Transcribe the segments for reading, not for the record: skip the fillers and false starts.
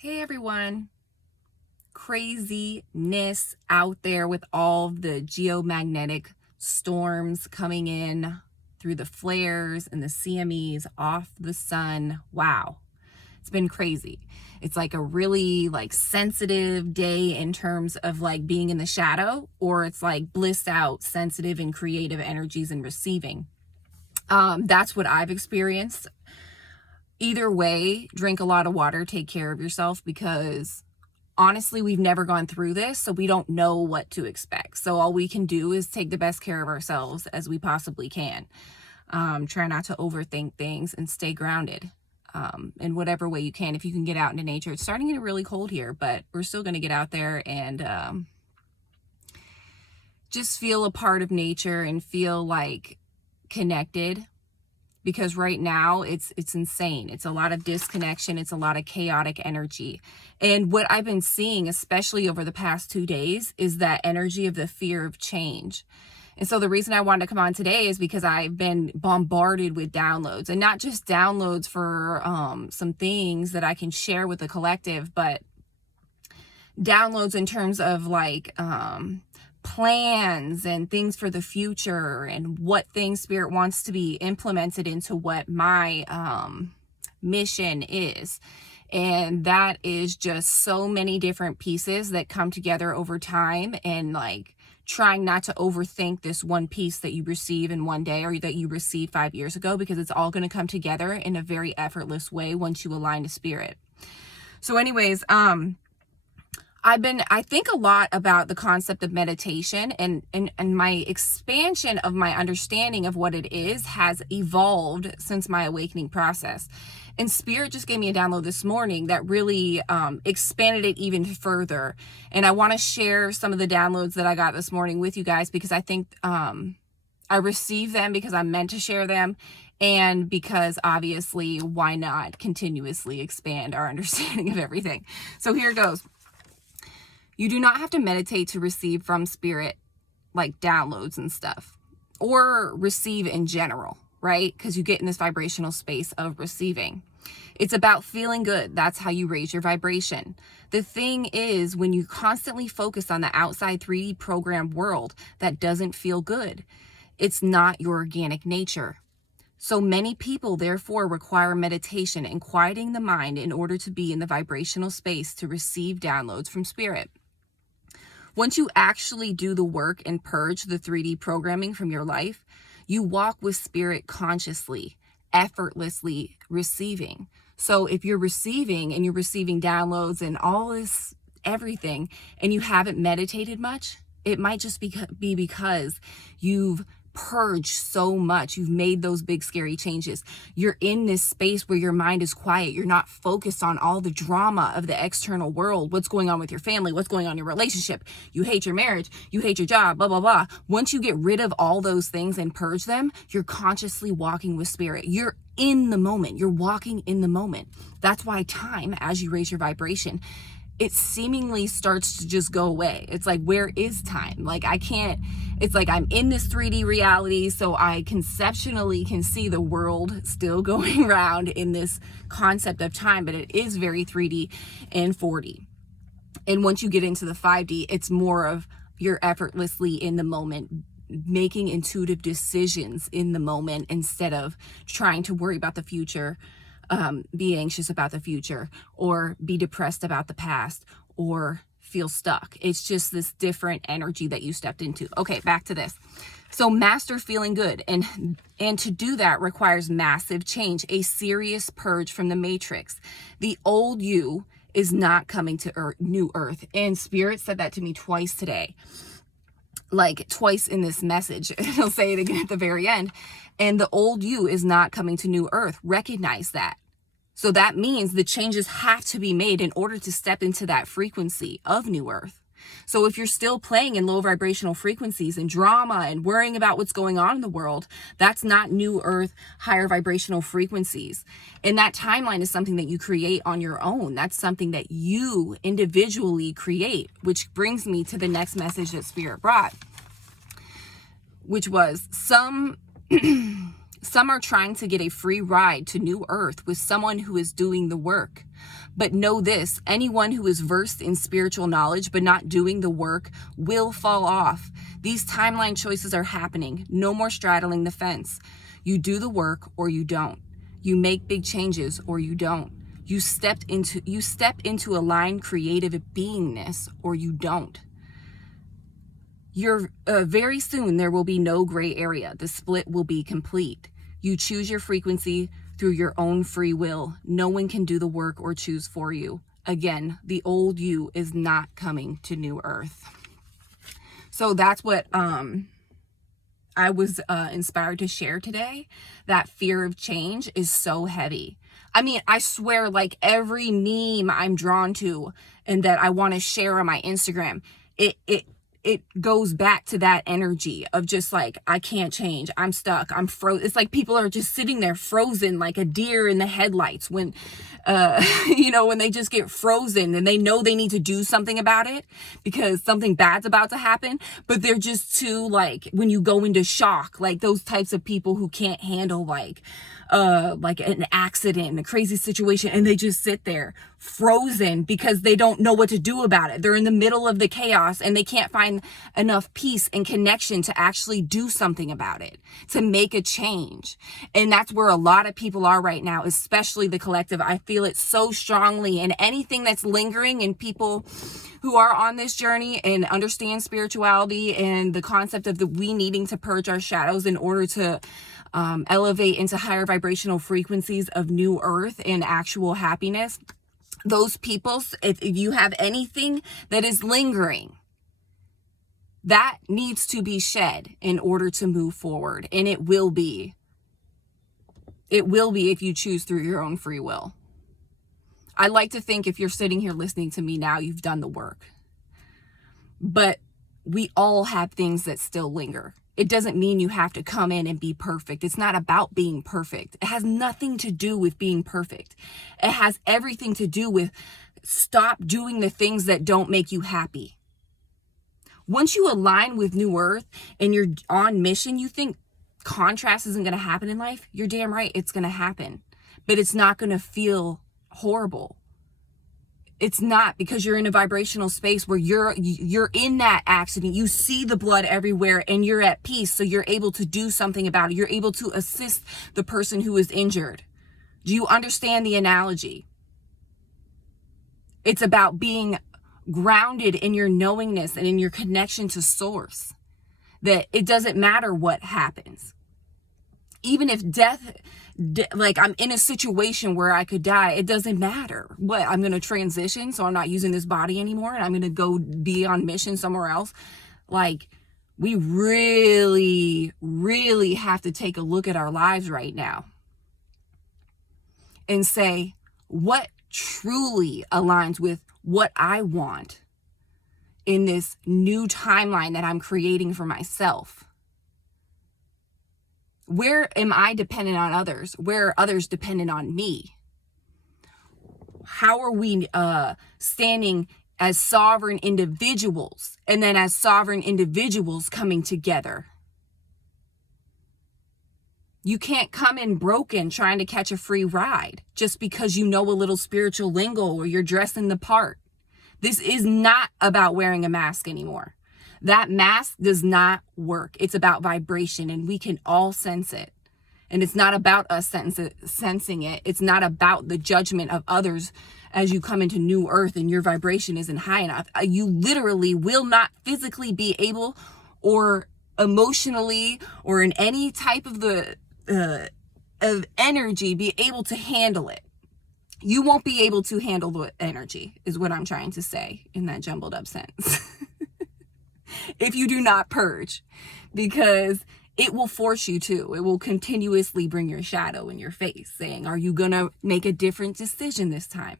Hey everyone, craziness out there with all the geomagnetic storms coming in through the flares and the CMEs off the sun. Wow, it's been crazy. It's like a really sensitive day in terms of being in the shadow, or it's like blissed out, sensitive and creative energies and receiving. That's what I've experienced. Either way, drink a lot of water, take care of yourself, because honestly, we've never gone through this, so we don't know what to expect. So all we can do is take the best care of ourselves as we possibly can. Try not to overthink things and stay grounded in whatever way you can. If you can get out into nature, it's starting to get really cold here, but we're still going to get out there and just feel a part of nature and feel connected. Because right now it's insane. It's a lot of disconnection. It's a lot of chaotic energy. And what I've been seeing, especially over the past 2 days, is that energy of the fear of change. And so the reason I wanted to come on today is because I've been bombarded with downloads, and not just downloads for some things that I can share with the collective, but downloads in terms of plans and things for the future and what things Spirit wants to be implemented into what my mission is. And that is just so many different pieces that come together over time, and trying not to overthink this one piece that you receive in one day or that you received 5 years ago, because it's all going to come together in a very effortless way once you align to Spirit. So anyways, I think a lot about the concept of meditation, and my expansion of my understanding of what it is has evolved since my awakening process. And Spirit just gave me a download this morning that really expanded it even further. And I want to share some of the downloads that I got this morning with you guys, because I think I received them because I'm meant to share them, and because obviously, why not continuously expand our understanding of everything. So here goes. You do not have to meditate to receive from Spirit downloads and stuff, or receive in general, right? Because you get in this vibrational space of receiving. It's about feeling good. That's how you raise your vibration. The thing is, when you constantly focus on the outside 3D programmed world that doesn't feel good, it's not your organic nature. So many people, therefore, require meditation and quieting the mind in order to be in the vibrational space to receive downloads from Spirit. Once you actually do the work and purge the 3D programming from your life, you walk with Spirit consciously, effortlessly receiving. So if you're receiving and you're receiving downloads and all this everything, and you haven't meditated much, it might just be because you've purged so much. You've made those big scary changes. You're in this space where your mind is quiet. You're not focused on all the drama of the external world. What's going on with your family? What's going on in your relationship? You hate your marriage. You hate your job, blah, blah, blah. Once you get rid of all those things and purge them, you're consciously walking with Spirit. You're in the moment. You're walking in the moment. That's why time, as you raise your vibration, it seemingly starts to just go away. It's like, where is time? It's like I'm in this 3D reality, so I conceptually can see the world still going around in this concept of time, but it is very 3D and 4D. And once you get into the 5D, it's more of you're effortlessly in the moment, making intuitive decisions in the moment instead of trying to worry about the future. Be anxious about the future, or be depressed about the past, or feel stuck. It's just this different energy that you stepped into. Okay, back to this. So master feeling good, and to do that requires massive change, a serious purge from the matrix. The old you is not coming to new earth. And Spirit said that to me twice today. Twice in this message. He'll say it again at the very end. And the old you is not coming to new earth. Recognize that. So that means the changes have to be made in order to step into that frequency of new earth. So if you're still playing in low vibrational frequencies and drama and worrying about what's going on in the world, that's not new earth, higher vibrational frequencies. And that timeline is something that you create on your own. That's something that you individually create, which brings me to the next message that Spirit brought, which was Some are trying to get a free ride to New Earth with someone who is doing the work. But know this, anyone who is versed in spiritual knowledge but not doing the work will fall off. These timeline choices are happening. No more straddling the fence. You do the work or you don't. You make big changes or you don't. You step into aligned creative beingness or you don't. Very soon there will be no gray area. The split will be complete. You choose your frequency through your own free will. No one can do the work or choose for you. Again, the old you is not coming to New Earth. So that's what I was inspired to share today. That fear of change is so heavy. I mean, I swear, like every meme I'm drawn to and that I want to share on my Instagram, it goes back to that energy of just like, I can't change. I'm stuck. I'm frozen. It's like people are just sitting there frozen like a deer in the headlights when, when they just get frozen and they know they need to do something about it because something bad's about to happen. But they're just too, like, when you go into shock, like those types of people who can't handle like an accident, a crazy situation, and they just sit there frozen because they don't know what to do about it. They're in the middle of the chaos and they can't find enough peace and connection to actually do something about it, to make a change. And that's where a lot of people are right now, especially the collective. I feel it so strongly. And anything that's lingering in people who are on this journey and understand spirituality and the concept of we needing to purge our shadows in order to elevate into higher vibrational frequencies of New Earth and actual happiness. Those people, if you have anything that is lingering, that needs to be shed in order to move forward. And it will be. It will be if you choose through your own free will. I like to think if you're sitting here listening to me now, you've done the work. But we all have things that still linger. It doesn't mean you have to come in and be perfect. It's not about being perfect. It has nothing to do with being perfect. It has everything to do with stop doing the things that don't make you happy. Once you align with New Earth and you're on mission, you think contrast isn't going to happen in life? You're damn right, it's going to happen. But it's not going to feel horrible. It's not, because you're in a vibrational space where you're in that accident. You see the blood everywhere and you're at peace. So you're able to do something about it. You're able to assist the person who is injured. Do you understand the analogy? It's about being grounded in your knowingness and in your connection to source. That it doesn't matter what happens. Even if like I'm in a situation where I could die, it doesn't matter. What, I'm going to transition, so I'm not using this body anymore and I'm going to go be on mission somewhere else. Like, we really, really have to take a look at our lives right now and say, what truly aligns with what I want in this new timeline that I'm creating for myself? Where am I dependent on others? Where are others dependent on me? How are we standing as sovereign individuals, and then as sovereign individuals coming together? You can't come in broken trying to catch a free ride just because you know a little spiritual lingo or you're dressing the part. This is not about wearing a mask anymore. That mask does not work. It's about vibration, and we can all sense it. And it's not about us sensing it. It's not about the judgment of others as you come into New Earth and your vibration isn't high enough. You literally will not physically be able, or emotionally, or in any type of of energy, be able to handle it. You won't be able to handle the energy, is what I'm trying to say in that jumbled up sense. If you do not purge, because it will force you to. It will continuously bring your shadow in your face saying, are you going to make a different decision this time?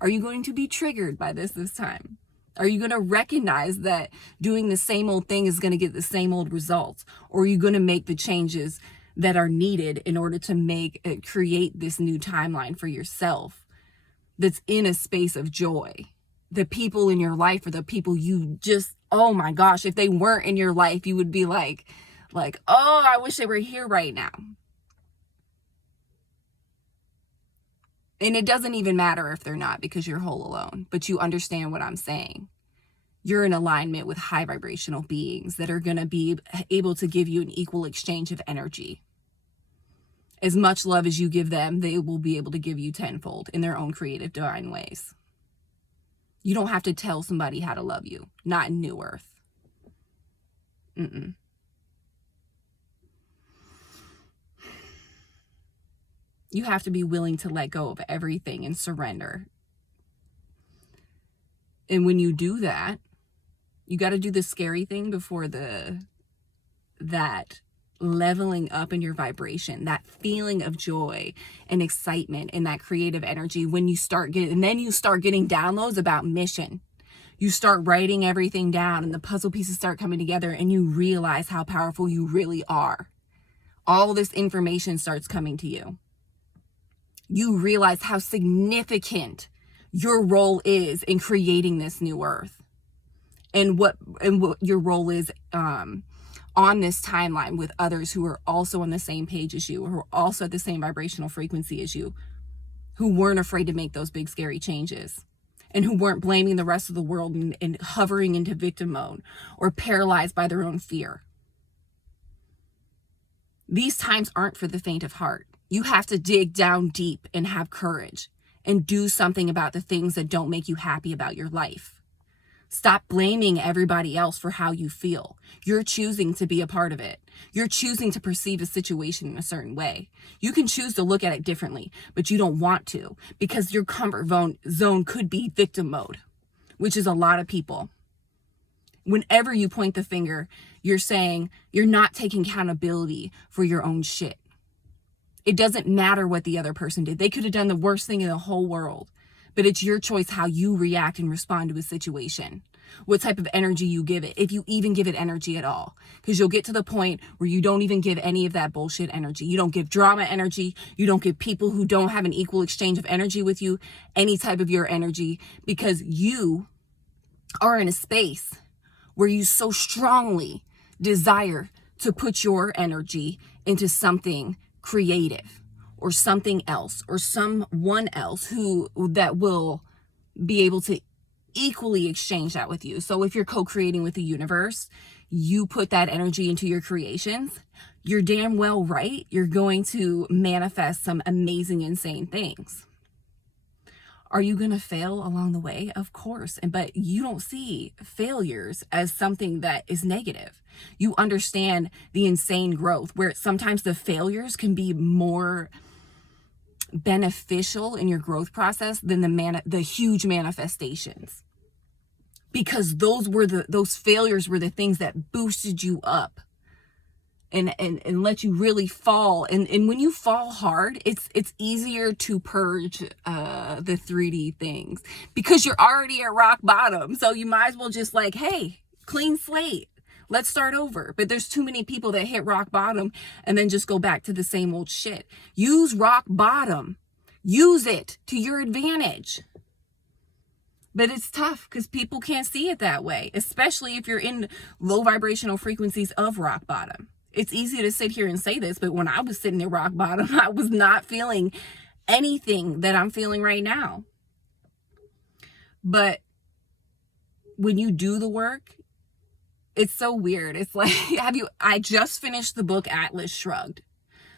Are you going to be triggered by this time? Are you going to recognize that doing the same old thing is going to get the same old results? Or are you going to make the changes that are needed in order to create this new timeline for yourself that's in a space of joy? The people in your life are the people you just, oh my gosh, if they weren't in your life, you would be like, oh, I wish they were here right now. And it doesn't even matter if they're not, because you're whole alone. But you understand what I'm saying. You're in alignment with high vibrational beings that are going to be able to give you an equal exchange of energy. As much love as you give them, they will be able to give you tenfold in their own creative, divine ways. You don't have to tell somebody how to love you. Not in New Earth. You have to be willing to let go of everything and surrender. And when you do that, you got to do the scary thing before that leveling up in your vibration, that feeling of joy and excitement and that creative energy. When you start getting, and then you start getting downloads about mission. You start writing everything down and the puzzle pieces start coming together and you realize how powerful you really are. All this information starts coming to you. You realize how significant your role is in creating this new earth, and what your role is on this timeline with others who are also on the same page as you, who are also at the same vibrational frequency as you, who weren't afraid to make those big scary changes, and who weren't blaming the rest of the world and hovering into victim mode or paralyzed by their own fear. These times aren't for the faint of heart. You have to dig down deep and have courage and do something about the things that don't make you happy about your life. Stop blaming everybody else for how you feel. You're choosing to be a part of it. You're choosing to perceive a situation in a certain way. You can choose to look at it differently, but you don't want to, because your comfort zone could be victim mode, which is a lot of people. Whenever you point the finger, you're saying you're not taking accountability for your own shit. It doesn't matter what the other person did. They could have done the worst thing in the whole world, but it's your choice how you react and respond to a situation. What type of energy you give it, if you even give it energy at all. Because you'll get to the point where you don't even give any of that bullshit energy. You don't give drama energy. You don't give people who don't have an equal exchange of energy with you any type of your energy, because you are in a space where you so strongly desire to put your energy into something creative or something else or someone else that will be able to equally exchange that with you. So if you're co-creating with the universe, you put that energy into your creations, you're damn well right, you're going to manifest some amazing, insane things. Are you going to fail along the way? Of course. But you don't see failures as something that is negative. You understand the insane growth, where sometimes the failures can be more beneficial in your growth process than the huge manifestations. Because those failures were the things that boosted you up and let you really fall. And when you fall hard, it's easier to purge the 3D things, because you're already at rock bottom. So you might as well just like, hey, clean slate. Let's start over. But there's too many people that hit rock bottom and then just go back to the same old shit. Use rock bottom. Use it to your advantage. But it's tough because people can't see it that way, especially if you're in low vibrational frequencies of rock bottom. It's easy to sit here and say this, but when I was sitting at rock bottom, I was not feeling anything that I'm feeling right now. But when you do the work, it's so weird. It's like, I just finished the book Atlas Shrugged.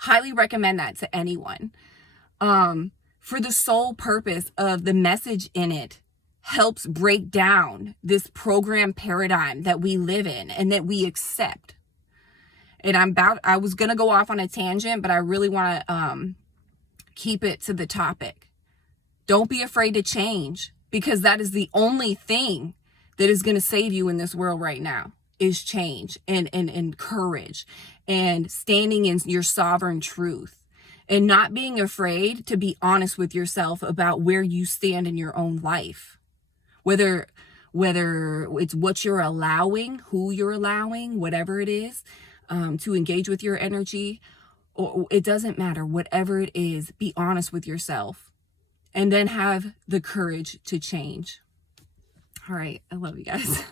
Highly recommend that to anyone. For the sole purpose of the message in it helps break down this program paradigm that we live in and that we accept. And I was going to go off on a tangent, but I really want to keep it to the topic. Don't be afraid to change, because that is the only thing that is going to save you in this world right now, is change and courage and standing in your sovereign truth and not being afraid to be honest with yourself about where you stand in your own life. Whether it's what you're allowing, who you're allowing, whatever it is, to engage with your energy, or it doesn't matter, whatever it is, be honest with yourself and then have the courage to change. All right. I love you guys.